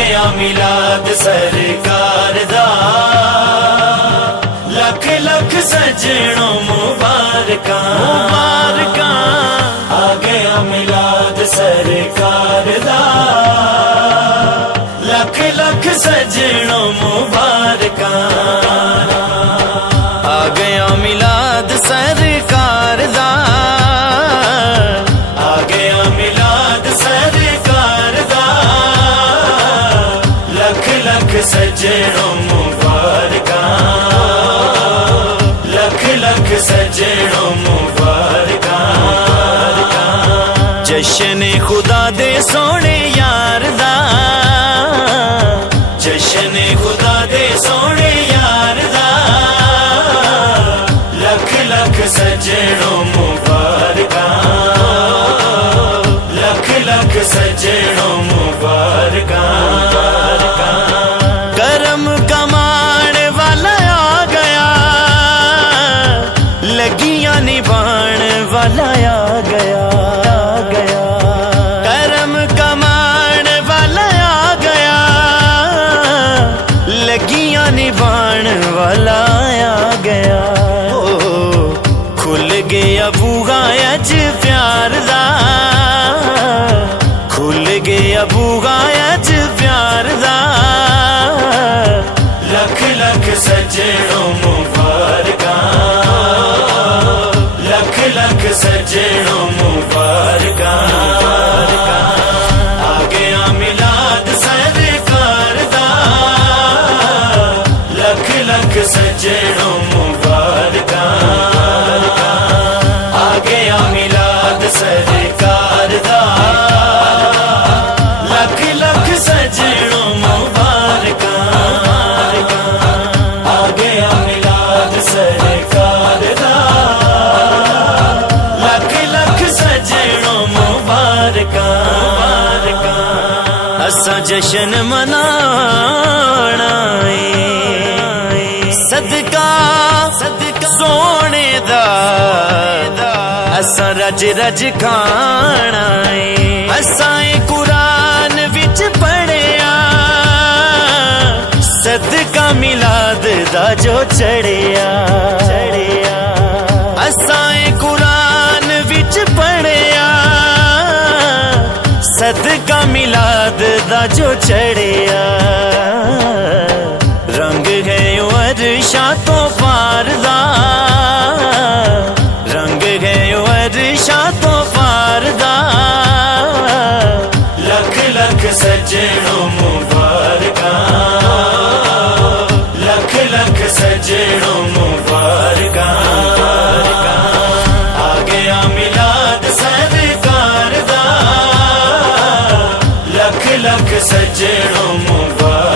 गया मिलाद सरकार दा, लख लख सजनों मुबारकां मुबारकां। आ गया मिलाद सरकार दा, लख लख सजनों मुबारकां। आ गया मिलाद सरकार दा, आ गया मिलाद सरकार दा, लख लख सजनों मुबारकां, लख लख सजनों मुबारकां। जश्न खुदा दे सोने यार दा, जश्न खुदा दे सोने यार दा, लख लख सजनों मुबारकां, लख लख सजनों मुबारकां। करम कमाण वाला आ गया, लगियां निभाण वाला आ गया, करम कमाण वाला आ गया, लगियां निभाण वाला आ गया। खुल गया बूहा अज प्यार दा, खुल गया बूहा अज प्यार दा, लख लख सजनों मुबारकां, लख लख सजनों मुबारकां। आ गया मिलाद सरकार दा, लख लख सजनों मुबारकां। आ गया मिलाद सरकार दा, लख लख सजनों मुबारकां। आ गया मिलाद सरकार दा, लख लख सजनों मुबारकां। असा जश्न मनाना सदका सदका सोने दा, असा रज रज खाना असा कुरान विच पढ़िया, सदका मिलाद दा जो चढ़िया चढ़िया। असा कुरान विच पढ़िया, सदका मिलाद दा जो चढ़िया। रंग है वर्षा तो पार दा, रंग है वर्षा तो पार दा, लख लख सजनों मुबारकां, लख लख सजनों मुबारकां। आ गया मिलाद सरकार दा, लख लख सजनों मुबारकां।